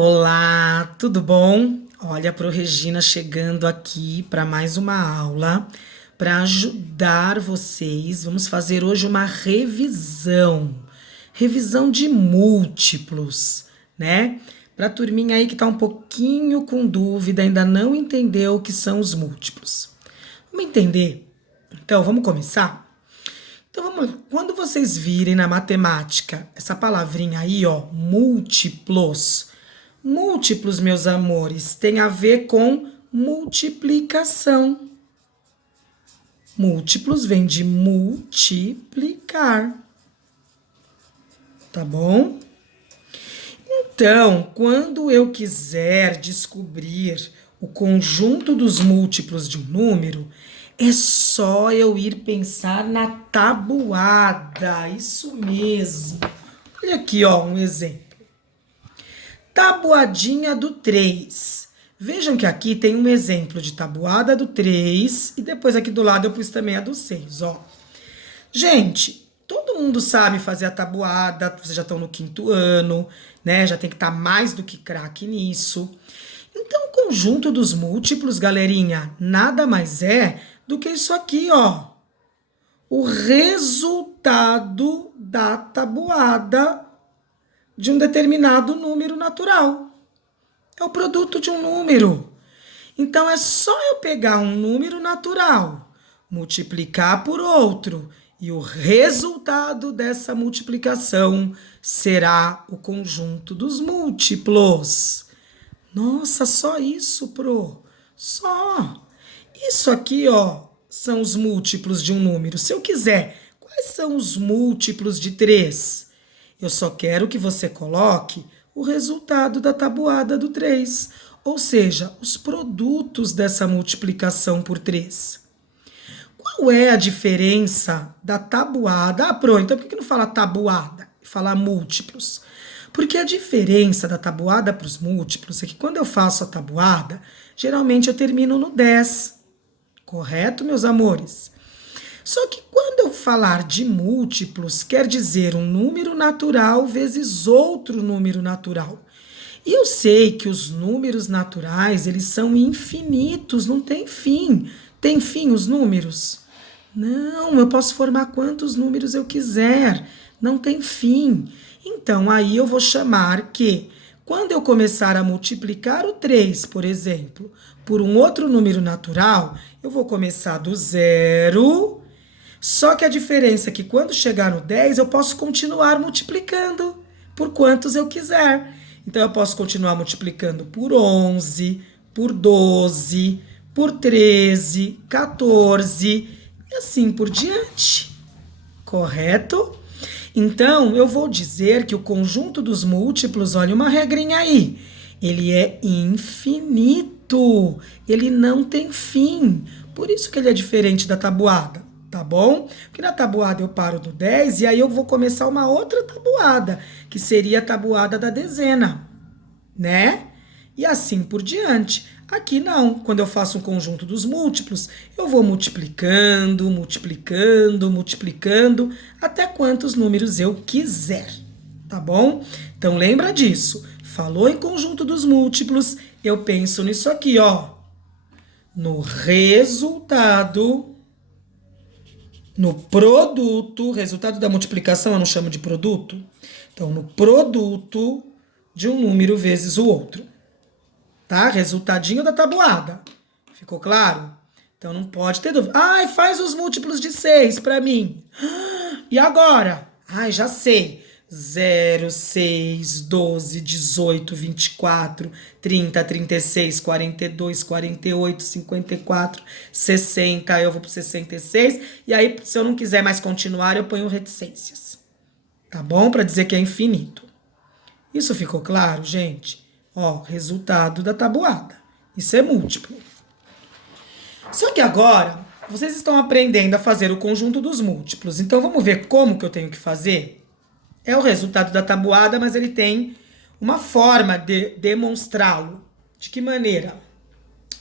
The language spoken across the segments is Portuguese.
Olá, tudo bom? Olha, pro Regina chegando aqui para mais uma aula para ajudar vocês. Vamos fazer hoje uma revisão de múltiplos, né? Para a turminha aí que tá um pouquinho com dúvida, ainda não entendeu o que são os múltiplos. Vamos entender? Então, vamos começar? Então vamos lá. Quando vocês virem na matemática essa palavrinha aí, ó, múltiplos. Múltiplos, meus amores, tem a ver com multiplicação. Múltiplos vem de multiplicar, tá bom? Então, quando eu quiser descobrir o conjunto dos múltiplos de um número, é só eu ir pensar na tabuada. Isso mesmo. Olha aqui, ó, um exemplo. Tabuadinha do 3. Vejam que aqui tem um exemplo de tabuada do 3 e depois aqui do lado eu pus também a do 6, ó. Gente, todo mundo sabe fazer a tabuada, vocês já estão no 5º ano, né? Já tem que estar mais do que craque nisso. Então, o conjunto dos múltiplos, galerinha, nada mais é do que isso aqui, ó. O resultado da tabuada de um determinado número natural. É o produto de um número. Então, é só eu pegar um número natural, multiplicar por outro, e o resultado dessa multiplicação será o conjunto dos múltiplos. Nossa, só isso, pro? Só. Isso aqui, ó, são os múltiplos de um número. Se eu quiser, quais são os múltiplos de 3? Eu só quero que você coloque o resultado da tabuada do 3, ou seja, os produtos dessa multiplicação por 3. Qual é a diferença da tabuada? Ah, pronto, então por que não fala tabuada e fala múltiplos? Porque a diferença da tabuada para os múltiplos é que quando eu faço a tabuada, geralmente eu termino no 10. Correto, meus amores? Só que quando eu falar de múltiplos, quer dizer um número natural vezes outro número natural. E eu sei que os números naturais, eles são infinitos, não tem fim. Tem fim os números? Não, eu posso formar quantos números eu quiser. Não tem fim. Então, aí eu vou chamar que, quando eu começar a multiplicar o 3, por exemplo, por um outro número natural, eu vou começar do 0. Só que a diferença é que quando chegar no 10, eu posso continuar multiplicando por quantos eu quiser. Então, eu posso continuar multiplicando por 11, por 12, por 13, 14 e assim por diante. Correto? Então, eu vou dizer que o conjunto dos múltiplos, olha uma regrinha aí, ele é infinito, ele não tem fim. Por isso que ele é diferente da tabuada. Tá bom? Porque na tabuada eu paro do 10 e aí eu vou começar uma outra tabuada, que seria a tabuada da dezena, né? E assim por diante. Aqui não, quando eu faço um conjunto dos múltiplos, eu vou multiplicando, multiplicando, multiplicando, até quantos números eu quiser, tá bom? Então lembra disso. Falou em conjunto dos múltiplos, eu penso nisso aqui, ó. No resultado, no produto, resultado da multiplicação eu não chamo de produto. Então, no produto de um número vezes o outro. Tá? Resultadinho da tabuada. Ficou claro? Então, não pode ter dúvida. Ai, faz os múltiplos de 6 para mim. E agora? Ai, já sei. 0, 6, 12, 18, 24, 30, 36, 42, 48, 54, 60. Eu vou pro 66. E aí, se eu não quiser mais continuar, eu ponho reticências. Tá bom? Para dizer que é infinito. Isso ficou claro, gente? Ó, resultado da tabuada. Isso é múltiplo. Só que agora, vocês estão aprendendo a fazer o conjunto dos múltiplos. Então, vamos ver como que eu tenho que fazer? É o resultado da tabuada, mas ele tem uma forma de demonstrá-lo. De que maneira?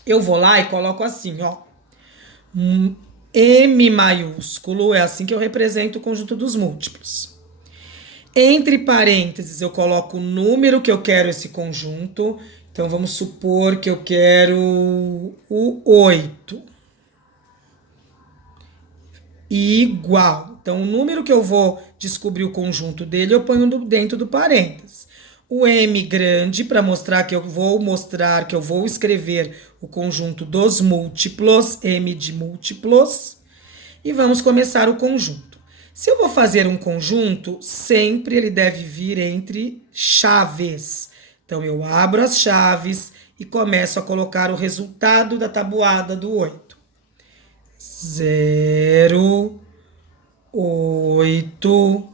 Eu vou lá e coloco assim, ó. M maiúsculo, é assim que eu represento o conjunto dos múltiplos. Entre parênteses, eu coloco o número que eu quero esse conjunto. Então, vamos supor que eu quero o 8. Igual. Então, o número que eu vou descobrir o conjunto dele, eu ponho dentro do parênteses. O M grande, para mostrar que eu vou escrever o conjunto dos múltiplos, M de múltiplos. E vamos começar o conjunto. Se eu vou fazer um conjunto, sempre ele deve vir entre chaves. Então, eu abro as chaves e começo a colocar o resultado da tabuada do 8. 0, 8,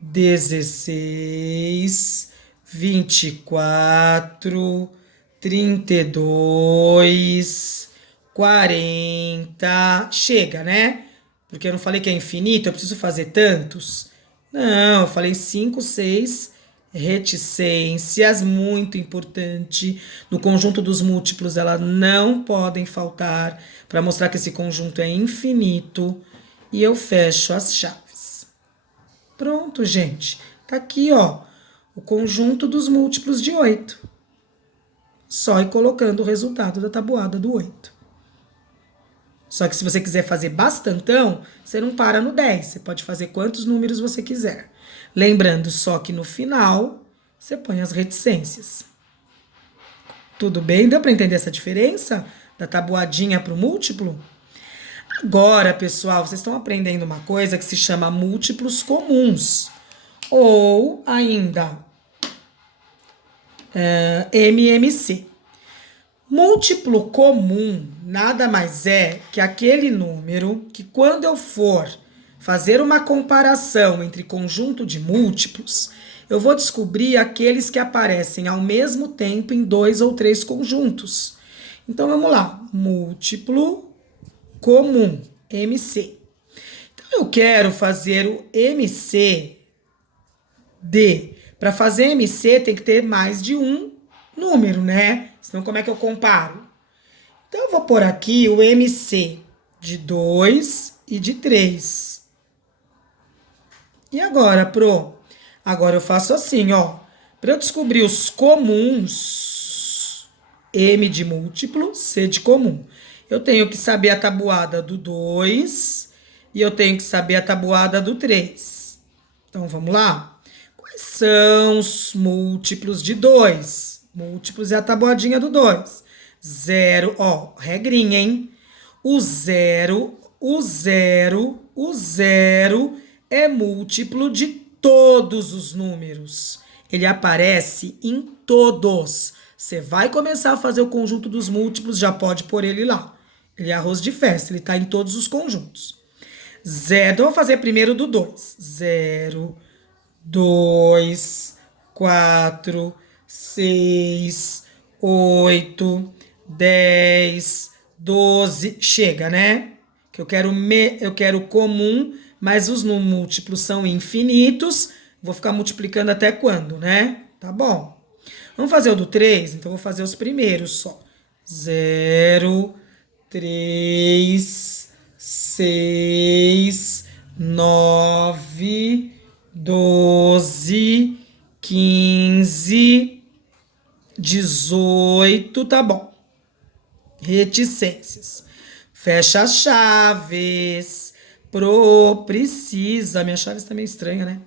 16, 24, 32, 40. Chega, né? Porque eu não falei que é infinito, eu preciso fazer tantos. Não, eu falei 5, 6 reticências, muito importante. No conjunto dos múltiplos, elas não podem faltar para mostrar que esse conjunto é infinito. E eu fecho as chaves. Pronto, gente. Tá aqui, ó, o conjunto dos múltiplos de 8. Só ir colocando o resultado da tabuada do 8. Só que se você quiser fazer bastantão, você não para no 10. Você pode fazer quantos números você quiser. Lembrando só que no final, você põe as reticências. Tudo bem? Deu para entender essa diferença da tabuadinha para o múltiplo? Agora, pessoal, vocês estão aprendendo uma coisa que se chama múltiplos comuns. Ou ainda MMC. Múltiplo comum nada mais é que aquele número que, quando eu for fazer uma comparação entre conjunto de múltiplos, eu vou descobrir aqueles que aparecem ao mesmo tempo em 2 ou 3 conjuntos. Então, vamos lá. Múltiplo comum, MC. Então, eu quero fazer o MC de. Para fazer MC, tem que ter mais de um número, né? Senão, como é que eu comparo? Então, eu vou pôr aqui o MC de 2 e de 3. E agora, Pro? Agora eu faço assim, ó. Para eu descobrir os comuns, M de múltiplo, C de comum. Eu tenho que saber a tabuada do 2 e eu tenho que saber a tabuada do 3. Então, vamos lá? Quais são os múltiplos de 2? Múltiplos é a tabuadinha do 2. 0, ó, regrinha, hein? O 0 é múltiplo de todos os números. Ele aparece em todos. Você vai começar a fazer o conjunto dos múltiplos, já pode pôr ele lá. Ele é arroz de festa, ele está em todos os conjuntos. 0, então eu vou fazer primeiro do 2. 0, 2, 4, 6, 8, 10, 12. Chega, né? Que eu quero comum, mas os múltiplos são infinitos. Vou ficar multiplicando até quando, né? Tá bom. Vamos fazer o do 3? Então, vou fazer os primeiros só. 0, 3, 6, 9, 12, 15, 18, tá bom. Reticências. Fecha as chaves. Precisa. Minha chave está meio estranha, né?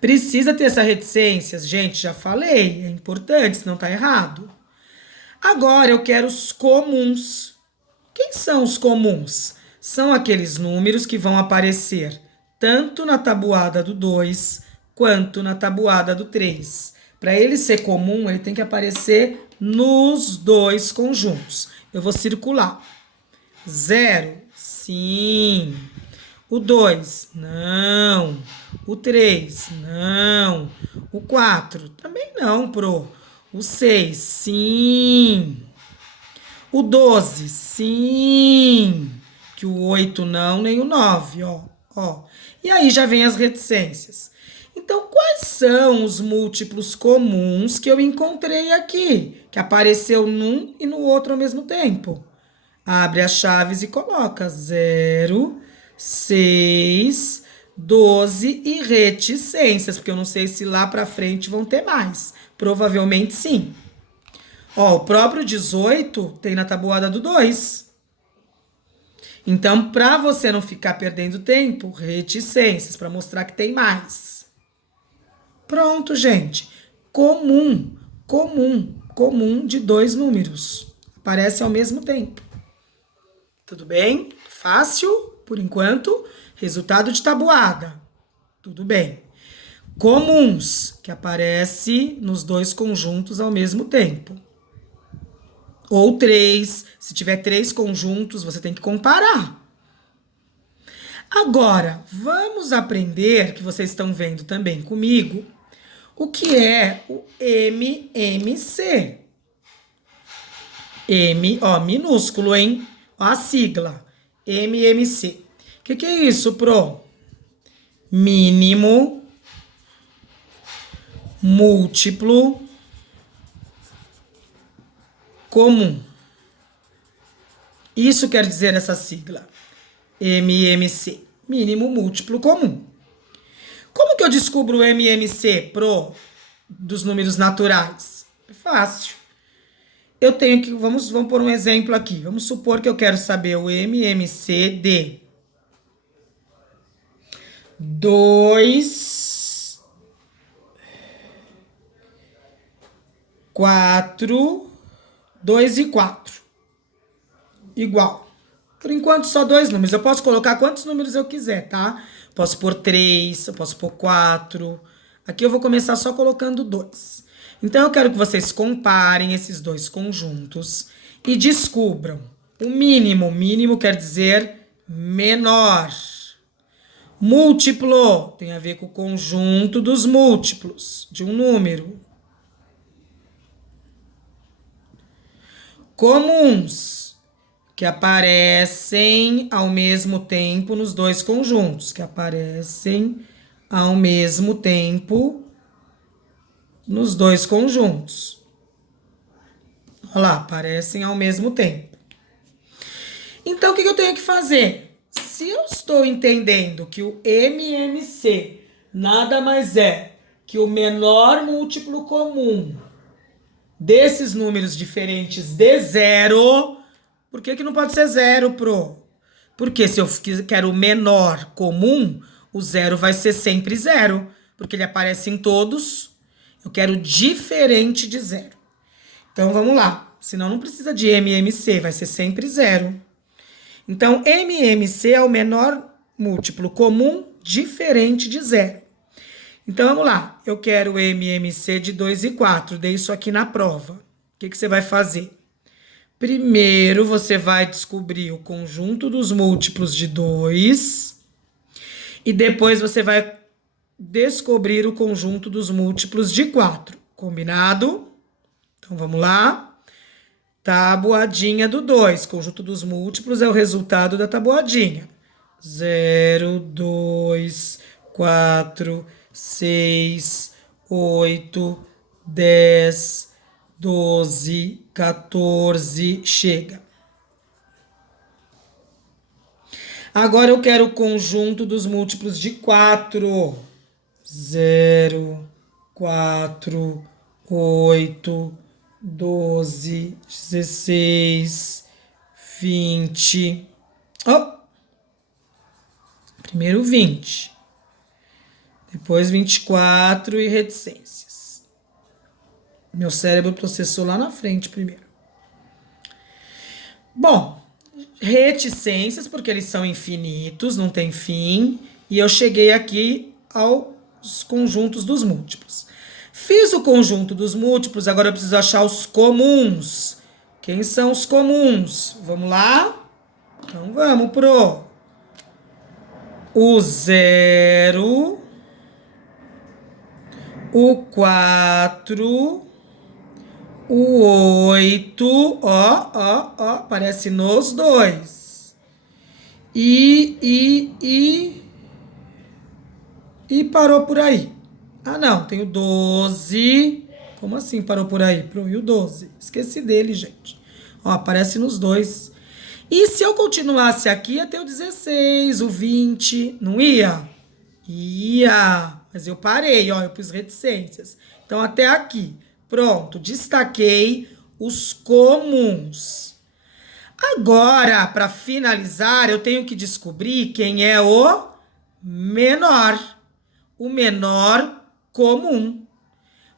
Precisa ter essa reticências. Gente, já falei. É importante, senão tá errado. Agora eu quero os comuns. Quem são os comuns? São aqueles números que vão aparecer tanto na tabuada do 2 quanto na tabuada do 3. Para ele ser comum, ele tem que aparecer nos dois conjuntos. Eu vou circular. 0, sim. O 2, não. O 3, não. O 4, também não, Pro. O 6, sim. O 12, sim. Que o 8 não, nem o 9, ó. E aí já vem as reticências. Então, quais são os múltiplos comuns que eu encontrei aqui? Que apareceu num e no outro ao mesmo tempo. Abre as chaves e coloca 0, 6, 12 e reticências, porque eu não sei se lá para frente vão ter mais. Provavelmente sim. Ó, o próprio 18 tem na tabuada do 2. Então, para você não ficar perdendo tempo, reticências, para mostrar que tem mais. Pronto, gente. Comum, comum, comum de 2 números. Aparece ao mesmo tempo. Tudo bem? Fácil, por enquanto. Resultado de tabuada. Tudo bem. Comuns, que aparece nos 2 conjuntos ao mesmo tempo. Ou 3. Se tiver 3 conjuntos, você tem que comparar. Agora, vamos aprender, que vocês estão vendo também comigo, o que é o MMC. M, ó, minúsculo, hein? Ó, a sigla. MMC. O que é isso, Pro? Mínimo múltiplo comum. Isso quer dizer essa sigla. MMC. Mínimo múltiplo comum. Como que eu descubro o MMC, Pro, dos números naturais? É fácil. Eu tenho que, vamos pôr um exemplo aqui. Vamos supor que eu quero saber o MMC de 2, 4, 2 e 4. Igual. Por enquanto, só 2 números. Eu posso colocar quantos números eu quiser, tá? Posso pôr 3, eu posso pôr 4. Aqui eu vou começar só colocando 2. Então, eu quero que vocês comparem esses 2 conjuntos e descubram o mínimo. Mínimo quer dizer menor. Múltiplo tem a ver com o conjunto dos múltiplos de um número. Comuns, que aparecem ao mesmo tempo nos 2 conjuntos, que aparecem ao mesmo tempo nos 2 conjuntos. Olha lá, aparecem ao mesmo tempo. Então, o que eu tenho que fazer? Se eu estou entendendo que o MMC nada mais é que o menor múltiplo comum desses números diferentes de 0, por que não pode ser 0, Pro? Porque se eu quero o menor comum, o 0 vai ser sempre 0, porque ele aparece em todos. Eu quero diferente de 0. Então, vamos lá. Senão, não precisa de MMC, vai ser sempre 0. Então, MMC é o menor múltiplo comum diferente de 0. Então, vamos lá. Eu quero o MMC de 2 e 4. Dei isso aqui na prova. O que você vai fazer? Primeiro, você vai descobrir o conjunto dos múltiplos de 2. E depois, você vai descobrir o conjunto dos múltiplos de 4. Combinado? Então, vamos lá. Tabuadinha do 2. Conjunto dos múltiplos é o resultado da tabuadinha. 0, 2, 4, 6, 8, 10, 12, 14. Chega. Agora eu quero o conjunto dos múltiplos de 4. 0, 4, 8, 12, 16, 20. Oh! Primeiro 20. Depois 24 e reticências. Meu cérebro processou lá na frente primeiro. Bom, reticências, porque eles são infinitos, não tem fim. E eu cheguei aqui aos conjuntos dos múltiplos. Fiz o conjunto dos múltiplos, agora eu preciso achar os comuns. Quem são os comuns? Vamos lá? Então vamos pro o 0, o 4, o 8, ó, aparece nos 2. E parou por aí. Ah, não, tem o 12. Como assim parou por aí? Pro e o 12. Esqueci dele, gente. Ó, aparece nos 2. E se eu continuasse aqui, ia ter o 16, o 20. Não ia? Ia, mas eu parei, ó, eu pus reticências. Então, até aqui. Pronto, destaquei os comuns. Agora, para finalizar, eu tenho que descobrir quem é o menor. O menor comum.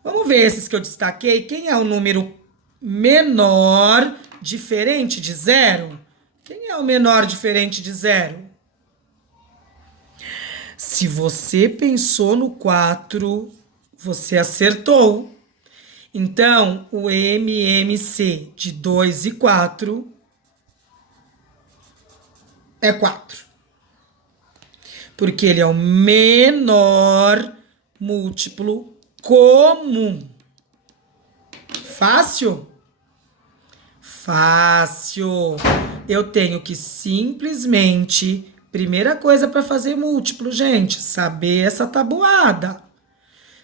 Vamos ver esses que eu destaquei. Quem é o número menor diferente de zero? Quem é o menor diferente de zero? Se você pensou no 4, você acertou. Então, o MMC de 2 e 4 é 4. Porque ele é o menor múltiplo comum. Fácil? Fácil. Eu tenho que simplesmente... Primeira coisa para fazer múltiplo, gente, saber essa tabuada.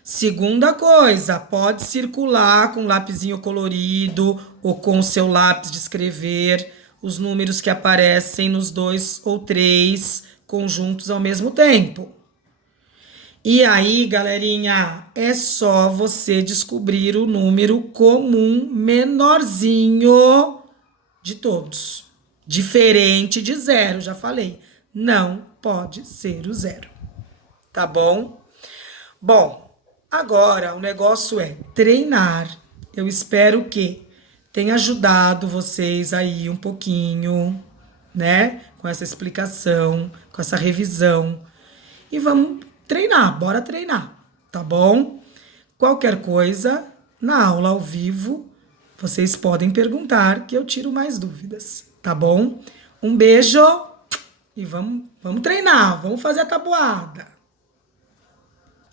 Segunda coisa, pode circular com lapisinho colorido ou com o seu lápis de escrever os números que aparecem nos 2 ou 3 conjuntos ao mesmo tempo. E aí, galerinha, é só você descobrir o número comum menorzinho de todos. Diferente de zero, já falei. Não pode ser o zero. Tá bom? Bom, agora o negócio é treinar. Eu espero que tenha ajudado vocês aí um pouquinho, né? Com essa explicação, com essa revisão. E vamos treinar, bora treinar, tá bom? Qualquer coisa, na aula ao vivo, vocês podem perguntar que eu tiro mais dúvidas, tá bom? Um beijo! E vamos treinar, vamos fazer a tabuada.